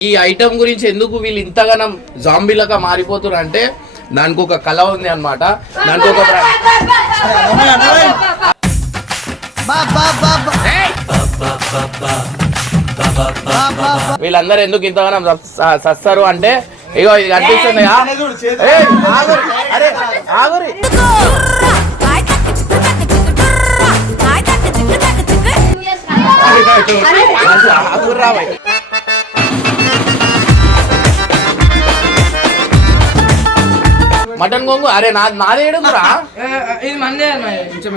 ఈ ఐటమ్ గురించి ఎందుకు వీళ్ళు ఇంతగానం జాంబీలుగా మారిపోతున్నారు అంటే దానికి ఒక కళ ఉంది అన్నమాట. దానికి ఒక! వీళ్ళందరూ ఎందుకు ఇంతగానం సస్తారు అంటే ఇగో ఇది కనిపిస్తుంది. ఆగురి. మటన్ గొంగు అరే నా నాదేడుకురా ఏ, ఇది మందే అన్న.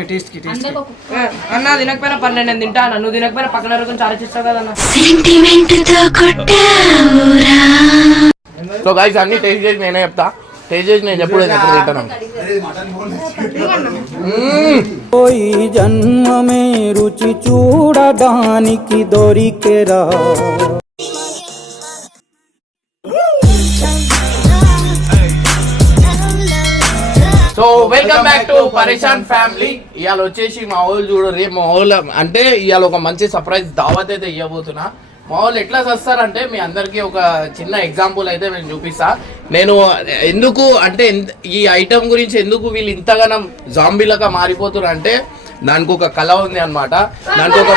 టేస్ట్కి టేస్ట్ అన్న తినకపోయినా పన్నెండు నేను తింటా అన్న. నువ్వు తినకపోయినా పక్కన ఆలోచిస్తావు కదన్న సెంటిమెంట్తో కొట్టావురా. సో గైస్ అన్ని టేస్ట్ చేసి నేనే చెప్తా. టేస్ట్ చేసి నేను ఎప్పుడు ఎప్పుడు తింటాను. మ్మ్. ఈ జన్మమే రుచి చూడడానికి దొరికెరా. So welcome back to Pareshan family ఇవాళ వచ్చేసి మా వాళ్ళు చూడరు మా వాళ్ళు అంటే ఇవాళ ఒక మంచి సర్ప్రైజ్ దావత్ అయితే ఇవ్వబోతున్నా. మా వాళ్ళు ఎట్లా చేస్తారంటే మీ అందరికీ ఒక చిన్న ఎగ్జాంపుల్ అయితే నేను చూపిస్తా. నేను ఎందుకు అంటే ఈ ఐటమ్ గురించి ఎందుకు వీళ్ళు ఇంతగానం జాంబీలుగా మారిపోతున్నారు అంటే దానికి ఒక కళ ఉంది అన్నమాట. దానికి ఒక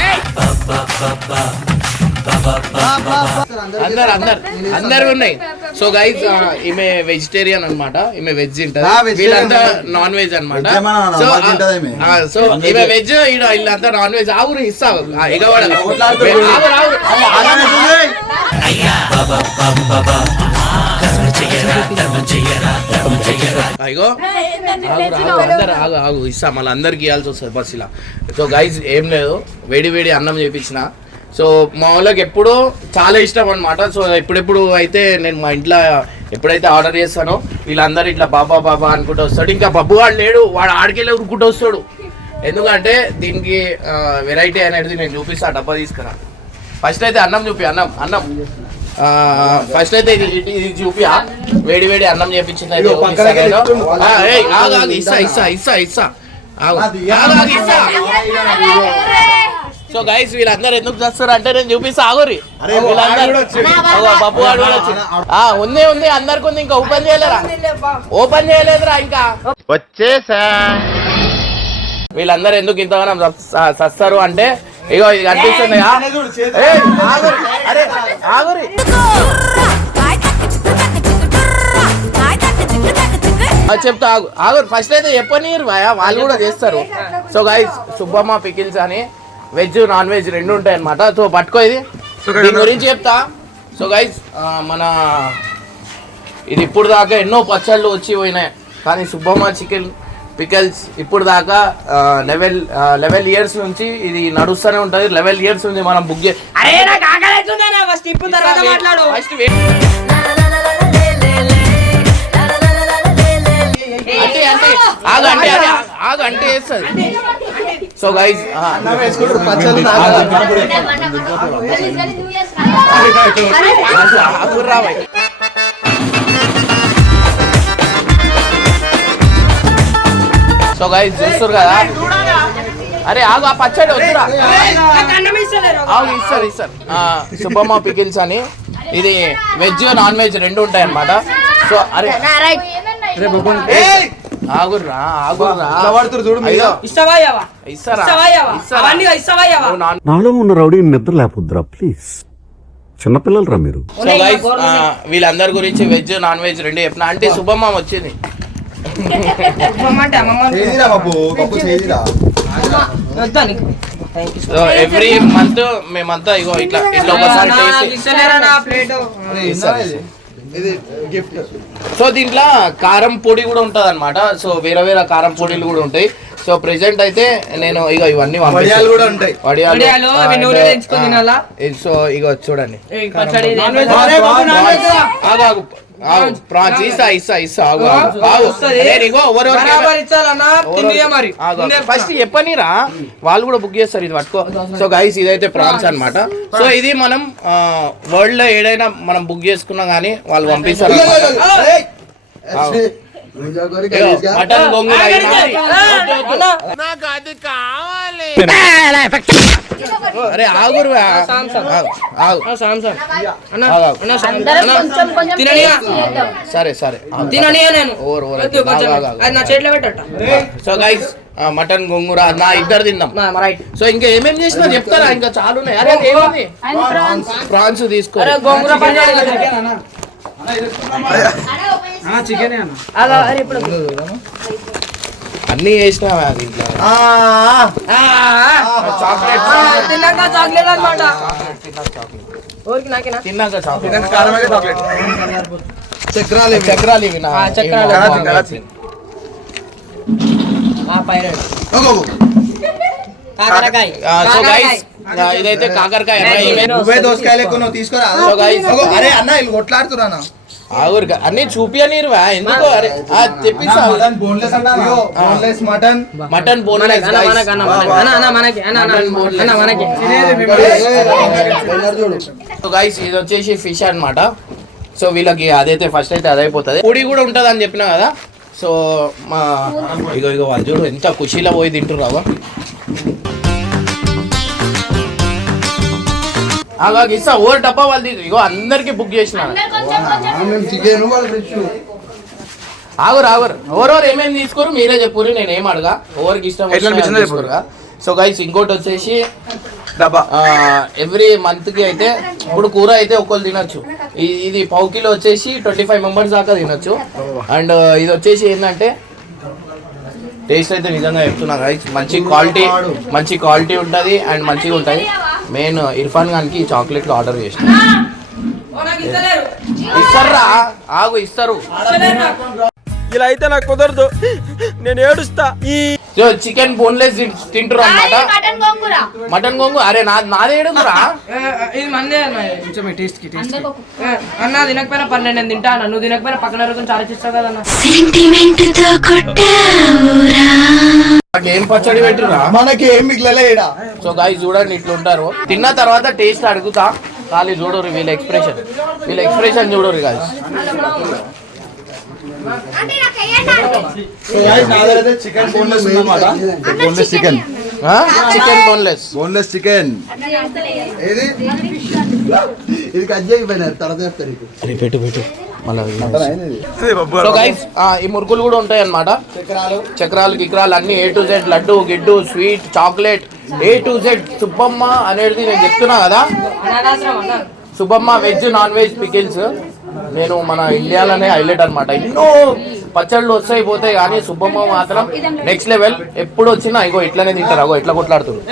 ఏయ్! అందరు అందరు అందరు ఉన్నాయి. సో గైస్ ఈమె వెజిటేరియన్ అన్నమాట. ఈమె వెజ్ తింటది. వీళ్ళంతా. నాన్ వెజ్ ఏమన్నా సో. సో ఈమె? వెజ్ ఈడ వీళ్ళంతా నాన్ వెజ్ ఆగురు ఇస్తా ఎగవాడ. అయ్యో అందరు ఆగు ఆగు ఇస్తా మళ్ళీ అందరికి ఇవ్వాల్సి వస్తుంది బస్ ఇలా సో గైజ్ ఏం లేదు. వేడి వేడి అన్నం చేపించిన. సో మా వాళ్ళకి ఎప్పుడూ చాలా ఇష్టం అనమాట సో ఎప్పుడెప్పుడు అయితే నేను మా ఇంట్లో ఎప్పుడైతే ఆర్డర్ చేస్తానో వీళ్ళందరూ ఇట్లా బాబా బాబా అనుకుంటూ వస్తాడు. ఇంకా బబ్బు వాడు లేడు వాడు ఆడికెళ్ళి ఉరుకుంటూ వస్తాడు. ఎందుకంటే దీనికి వెరైటీ అనేది నేను చూపిస్తా డబ్బా తీసుకురా. ఫస్ట్ అయితే అన్నం చూపి అన్నం అన్నం. ఫస్ట్ అయితే ఇది ఇది- ఇది చూపియా వేడి వేడి అన్నం చేపించింది అయితే ఇస్తా ఇస్తా ఇస్తా ఇస్తా. సో గైస్ వీళ్ళందరూ ఎందుకు చేస్తారు అంటే నేను చూపిస్తా ఆగురి పప్పు ఉంది ఉంది అందరికి ఉంది ఇంకా ఓపెన్ చేయలేరా? ఓపెన్ చేయలేదురా ఇంకా. వచ్చేసా. వీళ్ళందరూ ఎందుకు ఇంతగానం సస్- సస్తారు అంటే ఇగో ఇది కనిపిస్తుంది ఏయ్, ఆగురి. ఆగురి చెప్తా ఆగు ఆగు ఫస్ట్ అయితే చెప్పనీరు వాళ్ళు కూడా చేస్తారు. సో గైస్ సుబ్బమ్మ పికిల్స్ అని. వెజ్ నాన్ వెజ్ రెండు ఉంటాయి అనమాట సో పట్టుకో ఇది. దీని గురించి చెప్తా. సో గైస్ మన ఇది ఇప్పుడు దాకా ఎన్నో పచ్చళ్ళు వచ్చి పోయినాయి. కానీ సుబ్బమ్మ చికెన్ పికల్స్ ఇప్పుడు దాకా లెవెల్ లెవెల్ ఇయర్స్ నుంచి ఇది నడుస్తూనే ఉంటుంది. లెవెల్ ఇయర్స్ నుంచి మనం బుక్ చే అరే నాకు ఆకలి అవుతుంది అన్న. ఫస్ట్ ఇప్పుడు తర్వాత మాట్లాడు. ఫస్ట్ వే- అంటే అంటే ఆగు అంటే అదే, ఆగు అంటే వేస్తుంది సో గైస్. సో గైస్ చూస్తారు కదా? అరే ఆగు ఆ పచ్చడి వద్దురా. ఆగు ఇస్తారు ఇస్తారు. ఆ, సుబ్బమ్మ పికిల్స్ అని. ఇది వెజ్ నాన్ వెజ్ రెండు ఉంటాయి అన్నమాట సో అరే. ఆగుర్రా ఆగుర్రా. పడుతురు చూడు మీద. అయ్యో, ఇస్తావా ఇయ్యవా? ఇస్తారా? ఇస్తావా ఇయ్యవా? ఇస్తారా? అవన్నీ నాలో ఉన్న రౌడీని నిద్ర లేపొద్దురా ప్లీజ్ చిన్నపిల్లలరా మీరు? సో గైస్ వీళ్ళందరి గురించి వెజ్ నాన్ వెజ్ రెండు చెప్పిన. అంటే శుభమ్మ వచ్చింది. ఎవ్రీ మంత్ మేమంతా ఇగో ఇట్లా ఇట్లా ఒకసారి ఇది? గిఫ్ట్ సో దీంట్లో కారం పొడి కూడా ఉంటది అనమాట సో వేరే వేరే కారం పొడిలు కూడా ఉంటాయి. సో ప్రెసెంట్ అయితే నేను ఇగో ఇవన్నీ. వడియాలు కూడా ఉంటాయి. వడియాలు సో ఇగో చూడండి. ప్రాన్స్ ఇస్తా ఇస్తా ఇస్తా ఆగు ఆగు. ఇగో మరి. ముందే ఫస్ట్ చెప్పనిరా వాళ్ళు కూడా బుక్ చేస్తారు ఇది పట్టుకో. సో గైస్ ఇదైతే ప్రాన్స్ అన్నమాట. సో ఇది మనం వరల్డ్లో ఏదైనా మనం బుక్ చేసుకున్నా గానీ వాళ్ళు పంపిస్తారు? మటన్ ఆగండి, అయినా ఆ, అన్నా. అరే ఆగురు. సరే సరే. సో గైస్ మటన్ గొంగూర నా ఇద్దరు తిందాం రైట్. సో ఇంకా ఏమేమి చేసినా చెప్తారా? ఇంకా చాలు. ప్రాన్స్ తీసుకో. ఇప్పుడు. అన్ని చేసినా దీంట్లో? ఆ, చాక్లెట్ తిన్నాక చాక్లెట్ అనమాట ఊరికి నాకేనా తిన్నాక చాక్లెట్ కారమే చాక్లెట్ చక్రాలు ఇవి. చక్రాలు ఇవి నా ఆ, చక్రాలు. ఇవి మా కరాచీ, బాగా కరాచీ. నచ్చింది. ఆ పైరట్ ఓగో, ఓగో. కాకరకాయ ఆ, సో కాకరకాయ. గైస్ ఇదైతే కాకరకాయ అన్న, Hey, ఏమే- నువ్వే దోసకాయలు ఎక్కువ నువ్వు తీసుకురా So guys- ఓగో, అరే అన్న వీళ్ళు కొట్లాడుతున్నా ఆగురు అన్ని చూపియనిరువా? ఎందుకు అరే ఆ, boneless boneless mutton mutton. Boneless అన్న, మనకి, అన్న, మనకి, అన్న, అన్న, మనకి, అన్న, అన్న, అన్న, మనకి. సో గైస్ ఇది వచ్చేసి ఫిష్ అన్నమాట. సో వీళ్ళకి అదైతే ఫస్ట్ అయితే అదైపోతుంది. పొడి కూడా ఉంటుంది అని చెప్పినా కదా. సో మా ఇగో ఇగో వాళ్ళు చూడు ఎంత ఖుషీలో పోయి తింటున్నావా అలాగే ఇస్తా ఓవర్ డబ్బా వాళ్ళు తీసు. ఇగో అందరికి బుక్ చేసిన. ఆగురు ఆగురు. ఎవరెవరు ఏమేమి తీసుకోరు మీరే చెప్పురు నేను ఏం అడగా. ఎవరికి ఇష్టం ఎట్లా అనిపించిందో చెప్పు. సో గైస్ ఇంకోటి వచ్చేసి డబ్బా. ఎవ్రీ మంత్కి అయితే ఇప్పుడు కూర అయితే ఒకళ్ళు తినొచ్చు. ఇది పావు కిలో వచ్చేసి ట్వంటీ ఫైవ్ మెంబర్స్ దాకా తినొచ్చు. అండ్ ఇది వచ్చేసి ఏంటంటే టేస్ట్ అయితే నిజంగా చెప్తున్నా guys. మంచి క్వాలిటీ మంచి క్వాలిటీ ఉంటుంది అండ్ మంచిగా ఉంటుంది మెయిన్ ఇర్ఫాన్ ఖాన్కి చాక్లెట్లు ఆర్డర్ చేసిన. ఇస్తారా ఆగు ఇస్తారు. ఇలా అయితే నాకు కుదరదు. నేను ఏడుస్తా. ఈ చికెన్ బోన్లెస్ తింటారు అనమాట మటన్ గోంగూర. మటన్ గొంగు అరే నా నాదేడుకురా ఏ, ఇది మందే అన్న కొంచెం టేస్ట్కి టేస్ట్ అన్న తినకపోయినా పర్లేదు నేను తింటా అన్న. నువ్వు తినకపోయినా పక్కన వరకు చాలా ఇస్తావు కదా అన్న. సెంటిమెంట్తో కొట్టావురా ఏం పచ్చడి పెట్టిరా మనకి ఏం మిగిలలే సో గాయస్ చూడండి ఇట్లా ఉంటారు. తిన్న తర్వాత టేస్ట్ అడుగుతా. ఖాళీ చూడరు వీళ్ళ ఎక్స్ప్రెషన్ వీళ్ళ ఎక్స్ప్రెషన్ చూడరు గాయస్ చికెన్ బోన్లెస్ ఉందన్నమాట. Boneless chicken chicken boneless boneless chicken ఏది? ఇది కట్ చేయకపోయినారు తర్వాత చెప్తారు పెట్టు పెట్టు. ఈ మురుకులు కూడా ఉంటాయి అన్నమాట చక్రాలు. చక్రాలు గిక్రాలు అన్ని A to Z laddu గిడ్డు sweet chocolate. A to Z Subbamma అనేది నేను చెప్తున్నా కదా. Subbamma veg non veg pickles. నేను మన ఇండియాలోనే హైలైట్ అనమాట ఎన్నో పచ్చళ్ళు వస్తాయి పోతాయి కానీ సుబ్బమ్మ మాత్రం నెక్స్ట్ లెవెల్ ఎప్పుడు వచ్చినా ఇగో ఇట్లనే తింటారు అగో ఇట్లా కొట్లాడుతుంది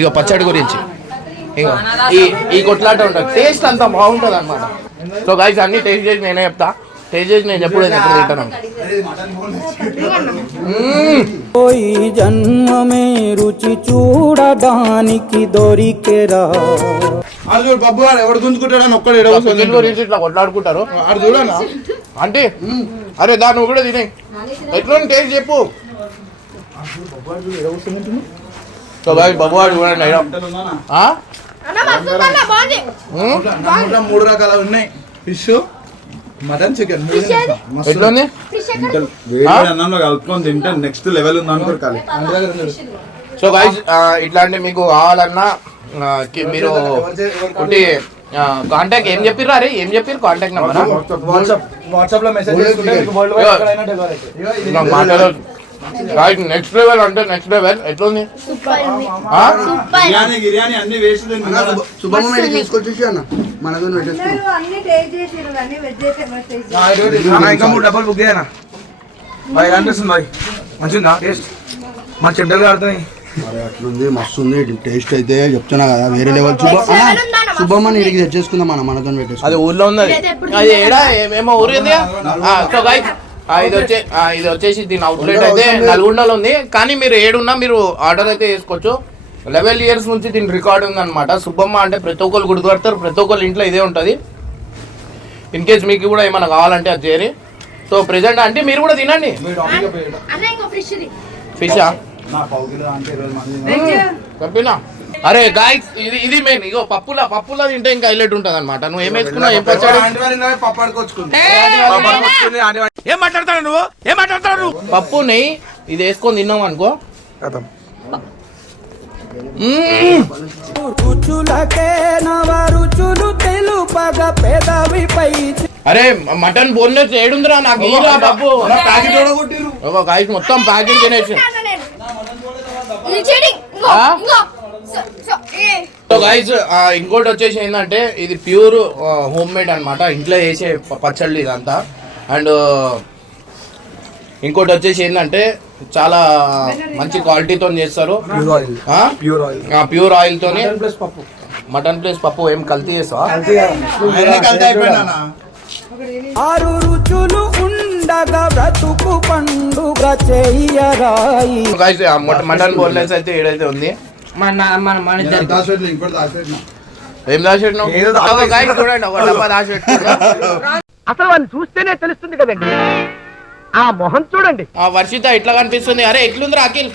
ఇగో పచ్చడి గురించి. ఇగో ఈ ఈ కొట్లాట ఉంటుంది. టేస్ట్ అంతా బాగుంటుంది అనమాట సో గైస్ అన్ని టేస్ట్ చేసి నేనే చెప్తా. టేస్ట్ చేసి నేను ఎప్పుడు ఎప్పుడు తింటాను. పోయి ఓ ఈ జన్మ రుచి చూడడానికి దొరికెరా. అది చూడు బబ్బు వాడు ఎవడు గుంజుకుంటాడని ఒక్కడు గురించి ఇట్లా కొట్లాడుకుంటారు. ఆడు చూడనా? అంటే అరే దాన్ని నువ్వు కూడా తినే. ఎట్లా టేస్ట్ చెప్పు. సో గాయస్ బాబువాడు చూడండి మూడు రకాలు ఉన్నాయి. ఫిష్ మటన్ చికెన్ ఎట్లుంది అన్నంలో కలుపుకొని తింటే నెక్స్ట్ లెవెల్ ఉంది అనుకో ఖాళీ సో గైస్ ఇట్లాంటి మీకు కావాలన్నా మీరు ఒకటి కాంటాక్ట్ ఏం చెప్పిర్రు? అరే ఏం చెప్పారు కాంటాక్ట్ నెంబర్ వాట్సాప్ వాట్సాప్లో మెసేజ్ మాట్లాడదు. గాయస్ నెక్స్ట్ లెవెల్ అంటే నెక్స్ట్ లెవెల్ ఎట్లుంది? డబ్బాలు బుక్ చేయనా బాగా అనిపిస్తుంది బాయ్. మంచిగా టేస్ట్? మా చెడ్డలు ఆడుతున్నాయి అట్లుంది మస్తు ఉంది టేస్ట్ అయితే చెప్తున్నా కదా వేరే లెవెల్ శుభమ్మని ఇడికి తెచ్చేసుకుందాం మన మనతో పెట్టేసుకుందాం. అది ఊర్లో ఉంది అది. ఏడా? ఏమో ఊరు ఏంది సో గైస్ ఇది వచ్చే ఆ, ఇది వచ్చేసి దీని అవుట్లెట్ అయితే నల్గొండలో ఉంది. కానీ మీరు ఏడున్నా మీరు ఆర్డర్ అయితే చేసుకోవచ్చు. లెవెల్ ఇయర్స్ నుంచి దీని రికార్డ్ ఉంది అనమాట సుబ్బమ్మ అంటే ప్రతి ఒక్కరు గుర్తుపడతారు ప్రతి ఒక్కరు ఇంట్లో ఇదే ఉంటుంది. ఇన్ కేస్ మీకు కూడా ఏమైనా కావాలంటే అది చేరి సో ప్రెసెంట్ అంటే మీరు కూడా తినండి. ఫిష్ అరే గాయస్ ఇది ఇది మెయిన్ ఇగో పప్పుల పప్పుల తింటే ఇంకా హైలైట్ ఉంటుంది అనమాట నువ్వు ఏం వేసుకున్నావు ఏం పచ్చడి? ఏం మాట్లాడతాడు నువ్వు? ఏం మాట్లాడతాడు నువ్వు? పప్పు నెయ్యి ఇది వేసుకొని తిన్నాం అనుకో. అరే మటన్ బోన్లెస్ ఏడుందిరా నాకు గాయస్ మొత్తం ప్యాకెట్ తినేసి. గైస్ ఇంకోటి వచ్చేసి ఏంటంటే ఇది ప్యూర్ హోమ్ మేడ్ అనమాట ఇంట్లో చేసే ప- పచ్చళ్ళు ఇదంతా. అండ్ ఇంకోటి వచ్చేసి ఏంటంటే చాలా మంచి క్వాలిటీతో చేస్తారు. ప్యూర్ ఆయిల్ ఆ? ప్యూర్ ఆయిల్ ఆ, ప్యూర్ ఆయిల్ తోని. ప్లస్ పప్పు. మటన్ ప్లేస్ పప్పు ఏం కల్తీ చేస్తావా? ఆరు రుచులు బ్రతుకు పండుగ చెయ్యరాయి మటన్ బోన్లెస్ అయితే ఏడైతే ఉంది. మన మన ఏం దాచిపెట్టినావు చూడండి ఒక డబ్బా అసలు వాడిని చూస్తేనే తెలుస్తుంది కదండి. ఆ మొహం చూడండి. ఆ వర్షిత ఎట్లా కనిపిస్తుంది. అరే ఎట్లుందిరా అఖిల్?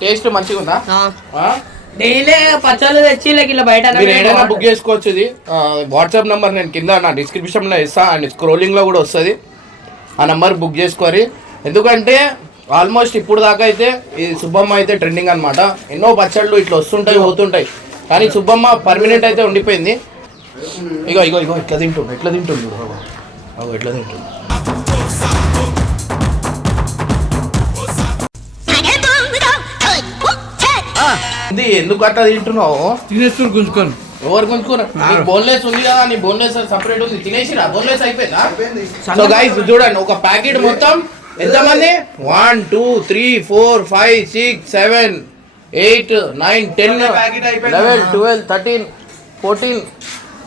టేస్ట్ మంచిగా ఉందా? ఆ? డైలీ పచ్చళ్ళు తెచ్చి ఇలా బయట మీరు ఏదైనా బుక్ చేసుకోవచ్చు ఇది. వాట్సాప్ నెంబర్ నేను కింద నా డిస్క్రిప్షన్లో ఇస్తా అండ్ స్క్రోలింగ్లో కూడా వస్తుంది. ఆ నెంబర్ బుక్ చేసుకోరి. ఎందుకంటే ఆల్మోస్ట్ ఇప్పుడు దాకా అయితే ఈ సుబ్బమ్మ అయితే ట్రెండింగ్ అనమాట ఎన్నో పచ్చళ్ళు ఇట్లా వస్తుంటాయి పోతుంటాయి. కానీ సుబ్బమ్మ పర్మనెంట్ అయితే ఉండిపోయింది. ఇగో ఇగో ఇగో ఇట్లా తింటుండు ఎట్లా తింటుండు. అగో. ఎట్లా తింటుండు? ఇది ఎందుకు అట్లా తింటున్నావు? తినేస్తారు గుంజుకొని. ఎవరు కొనుక్కున్నారు? నీ బోన్లెస్ ఉంది కదా నీ బోన్లెస్ సపరేట్ ఉంది. తినేసిరా? బోన్లెస్ అయిపోయిందా? సో గైస్ చూడండి ఒక ప్యాకెట్ మొత్తం ఎంతమంది? One two three four five six seven eight nine ten packet అయిపోయింది. లెవెన్ ట్వెల్వ్ థర్టీన్ ఫోర్టీన్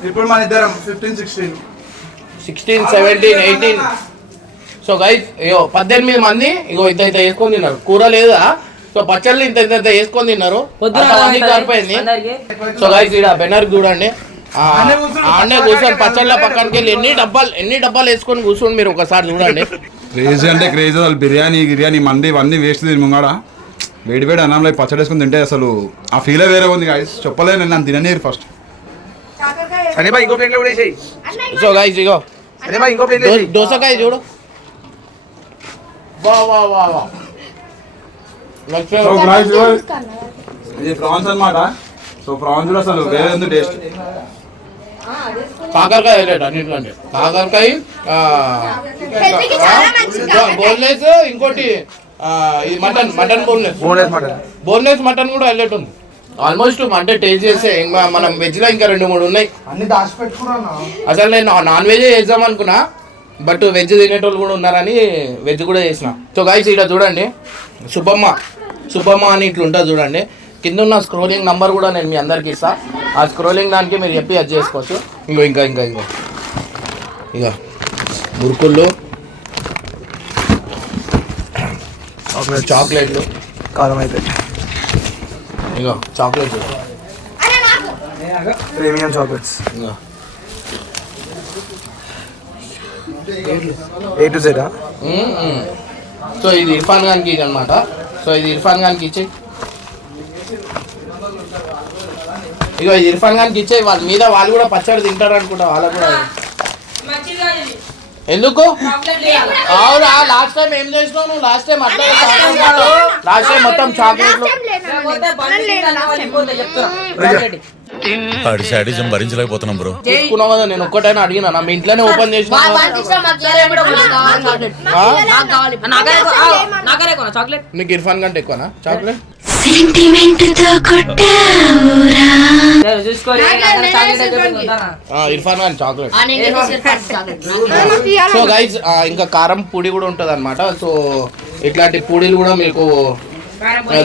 ఇప్పుడు మన ఇద్దరం fifteen sixteen sixteen seventeen eighteen so guys ఇగో పద్దెనిమిది మంది ఇగో ఇంత ఇంత వేసుకొని తిన్నారు. కూర లేదా? సో పచ్చళ్ళు ఇంత ఇంత ఇంత వేసుకొని తిన్నారు. అంతమందికి సరిపోయింది సో గైస్ ఇక్కడ బెనర్ చూడండి. ఆ, ఆడనే కూర్చొని పచ్చళ్ళ పక్కనకి వెళ్ళి ఎన్ని డబ్బాలు ఎన్ని డబ్బాలు వేసుకొని కూర్చొని మీరు ఒకసారి చూడండి. క్రేజీ అంటే క్రేజీ వాళ్ళు బిర్యానీ గిర్యానీ మండి ఇవన్నీ వేస్ట్ తిని ముంగడ వేడి వేడి అన్నంలో పచ్చడి వేసుకుని తింటే అసలు ఆ ఫీలే వేరే ఉంది గాయస్ చెప్పలేదు నేను నన్ను తిననీరు ఫస్ట్ సో గైస్ ఇగో. దోసకాయ చూడు. వా వా వా వా. సో ఫ్రాన్స్ ఇది ప్రాన్స్ అన్నమాట. సో ప్రాన్స్ కూడా అసలు వేరే ఉంది టేస్ట్. కాకరకాయ వేయలేడు అన్నింటికంటే కాకరకాయ హెల్త్కి చాలా మంచిది బోన్లెస్ ఇంకోటి ఆ, ఇది mutton mutton boneless. Boneless mutton. Boneless mutton కూడా హైలైట్ ఉంది. ఆల్మోస్ట్ అంటే టేస్ట్ చేస్తే ఇంకా మనం వెజ్లో ఇంకా రెండు మూడు ఉన్నాయి. అన్ని దాచిపెట్టుకున్నా అసలు నేను నాన్ వెజ్ చేద్దాం అనుకున్నా బట్ వెజ్ తినేటోళ్ళు కూడా ఉన్నారని వెజ్ కూడా చేసిన. సో గాయస్ ఇక్కడ చూడండి. సుబ్బమ్మ. సుబ్బమ్మ అని ఇట్లా ఉంటుంది చూడండి. కింద ఉన్న స్క్రోలింగ్ నంబర్ కూడా నేను మీ అందరికి ఇస్తా. ఆ స్క్రోలింగ్ దానికి మీరు చెప్పి అది చేసుకోవచ్చు. ఇంకో ఇంకా ఇంకా ఇంకో. ఇక మురుకుళ్ళు. చాక్లెట్లు. కారం అయితే ఇగో చాక్లెట్లు. Premium chocolates. A to Z. So ఇది ఇర్ఫాన్ ఖాన్కి ఇది అనమాట సో ఇది ఇర్ఫాన్ ఖాన్కి ఇచ్చే. ఇగో ఇది ఇర్ఫాన్ ఖాన్కి ఇచ్చే వాళ్ళ మీద వాళ్ళు కూడా పచ్చడి తింటారు అనుకుంటా వాళ్ళకు కూడా. ఎందుకు? అవునా లాస్ట్ టైం ఏం చేసినావు నువ్వు? లాస్ట్ టైం అట్లా లాస్ట్ టైం మొత్తం చాక్లెట్లు. ఆడి శాడిజం భరించలేకపోతున్నాం బ్రో. తీసుకున్నావు కదా నేను ఒక్కటైనా అడిగినా నా మీ ఇంట్లోనే ఓపెన్ చేసిన చాక్లెట్? నీకు ఇర్ఫాన్ కంటే ఎక్కువనా? చాక్లెట్? సెంటిమెంట్తో కొట్టావురా చూసుకోవాలి చాక్లెట్ అయిపోయింది ఆ, Irfan Khan chocolate. So guys ఇంకా కారం పొడి కూడా ఉంటుంది అనమాట సో ఇట్లాంటి పొడిలు కూడా మీకు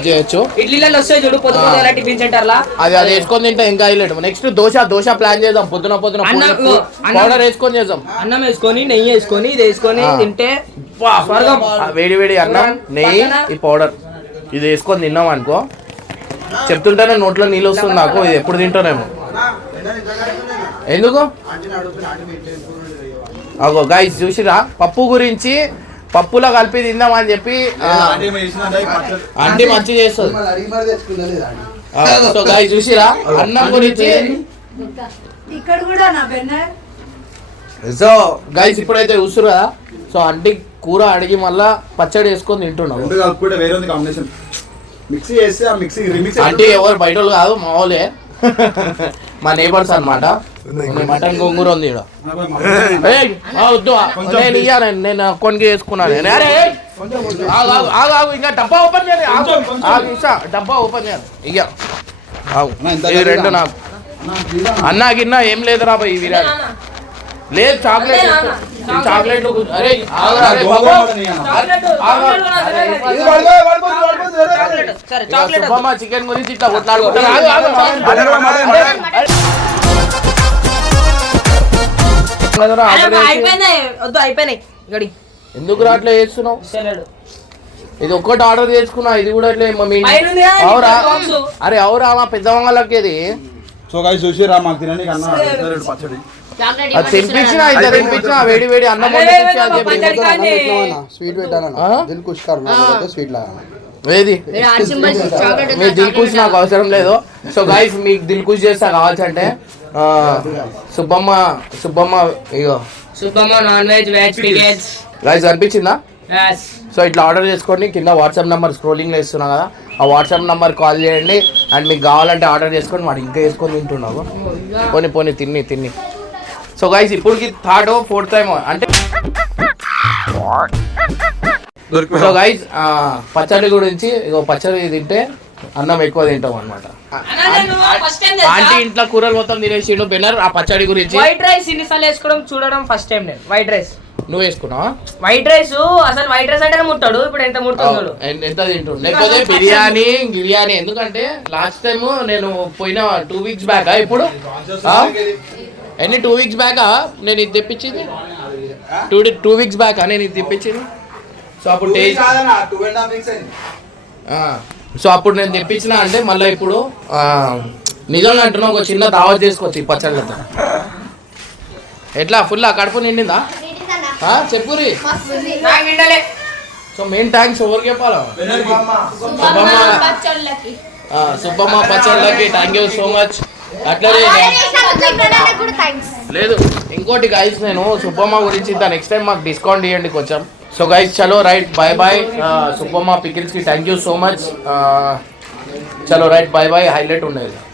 చేయొచ్చు. ఇడ్లీలలో వస్తాయి చూడు పొద్దు పొద్దున టిఫిన్ సెంటర్లా అది అది వేసుకొని తింటే ఇంకా highlight next dosa dosa plan చేద్దాం. పొద్దున పొద్దున. పౌడర్ వేసుకొని చేద్దాం. అన్నం వేసుకొని నెయ్యి వేసుకొని ఇది వేసుకొని. తింటే స్వర్గం. వేడి వేడి అన్నం నెయ్యి ఈ పౌడర్. ఇది వేసుకొని తిన్నాం అనుకో. చెప్తుంటేనే నోట్లో నీళ్ళు వస్తుంది నాకు. ఇది ఎప్పుడు తింటానేమో. ఎందుకు? అగో గైస్ చూసిరా పప్పు గురించి పప్పులో కలిపి తిందాం అని చెప్పి ఆంటీ మంచి చేస్తుంది. సో గైస్ చూసిరా? అన్నం గురించి ఇక్కడ కూడా నా బెన్నర్ సో గైస్ ఇప్పుడైతే చూస్తురు కదా సో ఆంటీ కూర అడిగి మళ్ళా పచ్చడి వేసుకొని తింటున్నాం రెండు కలుపుకుంటే వేరే ఉంది కాంబినేషన్ మిక్సీ చేస్తే ఆ మిక్సీ రిమిక్స్ ఆంటీ ఎవరు బయట వాళ్ళు కాదు మా వాళ్ళే. మా నేబర్స్ అన్నమాట. మటన్ గోంగూర ఉంది నేను ఇయ్యా నేను నేను కొనికి వేసుకున్నాను నేను. అరే ఏయ్, ఆగు, ఆగు, ఆగు, ఆగు, ఇంకా డబ్బా ఓపెన్ చేయాలి ఆగు, డబ్బా ఓపెన్ చేయాలి ఇయ్యా. ఆగు. ఇవి రెండు నాకు. అన్నా గిన్నా ఏం లేదురా బాయ్ ఇవి. లేదు చాక్లెట్ అరే సరే చాక్లెట్. చికెన్ గురించి ఇట్లా అయిపోయినాయి. ఎందుకు అట్లా చేస్తున్నావు? ఇది ఒక్కటి ఆర్డర్ చేసుకున్నా ఇది కూడా ఇట్లా మా మీ పైన ఉంది కదా, అవురా. అరే అవురా మా పెద్ద వంగలకి ఇది. సో గాయ చూసి రా మాకు తినడానికి అన్న. పచ్చడి. అది తినిపించిన ఇంత తినిపించిన వేడి వేడి అన్నం. స్వీట్ పెట్టాలన్న కర్ స్వీట్ లాగా ఏది? మీ దిల్ కుష్ నాకు అవసరం లేదు. సో గైస్ మీకు దిల్ కుష్ చేస్తా కావాల్సంటే ఆ, సుబ్బమ్మ సుబ్బమ్మ ఇగో. Subbamma non veg veg guys అనిపించిందా? సో ఇట్లా ఆర్డర్ చేసుకోండి. కింద వాట్సాప్ నెంబర్ స్క్రోలింగ్లో ఇస్తున్నా కదా ఆ వాట్సాప్ నెంబర్ కాల్ చేయండి. అండ్ మీకు కావాలంటే ఆర్డర్ చేసుకోండి వాడు ఇంకా వేసుకొని తింటున్నావు పోనీ పోనీ తిన్ని తిన్ని. సో గైస్ ఇప్పటికి థర్డ్ ఫోర్త్ టైం అంటే సో గైస్ పచ్చడి గురించి ఇగో పచ్చడి తింటే అన్నం ఎక్కువ తింటాం అనమాట ఫస్ట్ టైం ఆంటీ ఇంట్లో కూరలు మొత్తం తినేసిండు బెనర్ ఆ పచ్చడి గురించి. వైట్ రైస్ ఇన్నిసార్లు వేసుకోవడం చూడడం ఫస్ట్ టైం నేను వైట్ రైస్ నువ్వు వేసుకున్నావా? వైట్ రైస్ అసలు వైట్ రైస్ అంటేనే ముట్టాడు ఇప్పుడు ఎంత ముడుతున్నాడు ఎన్- ఎంత తింటుండు? లేకపోతే బిర్యానీ బిర్యానీ ఎందుకంటే లాస్ట్ టైం నేను పోయిన టూ వీక్స్ బ్యాక్ ఇప్పుడు? ఎన్ని? టూ వీక్స్ బ్యాక్ నేను ఇది తెప్పించింది. టూ టూ వీక్స్ బ్యాక్ నేను ఇది తెప్పించింది. సో అప్పుడు టేస్ట్ సో అప్పుడు నేను తెప్పించిన అంటే మళ్ళీ ఇప్పుడు ఆ, నిజంగా అంటున్నా ఒక చిన్న దావత్ చేసుకోవచ్చు ఈ పచ్చళ్ళతో. ఎట్లా? ఫుల్ కడుపు నిండిందా? చెప్పురి సో మెయిన్ థ్యాంక్స్ ఎవరికి చెప్పాలా? సుబ్బమ్మ. సుబ్బమ్మ. పచ్చళ్ళకి. థ్యాంక్ యూ సో మచ్ లేదు. ఇంకోటి గైస్ నేను సుబ్బమ్మ గురించి ఇంత నెక్స్ట్ టైం మాకు డిస్కౌంట్ ఇవ్వండి కొంచెం. సో గైస్ చలో రైట్ బాయ్ బాయ్ సుబ్బమ్మ పికిల్స్కి థ్యాంక్ యూ సో మచ్ చలో రైట్ బాయ్ బాయ్ హైలైట్ ఉండేది.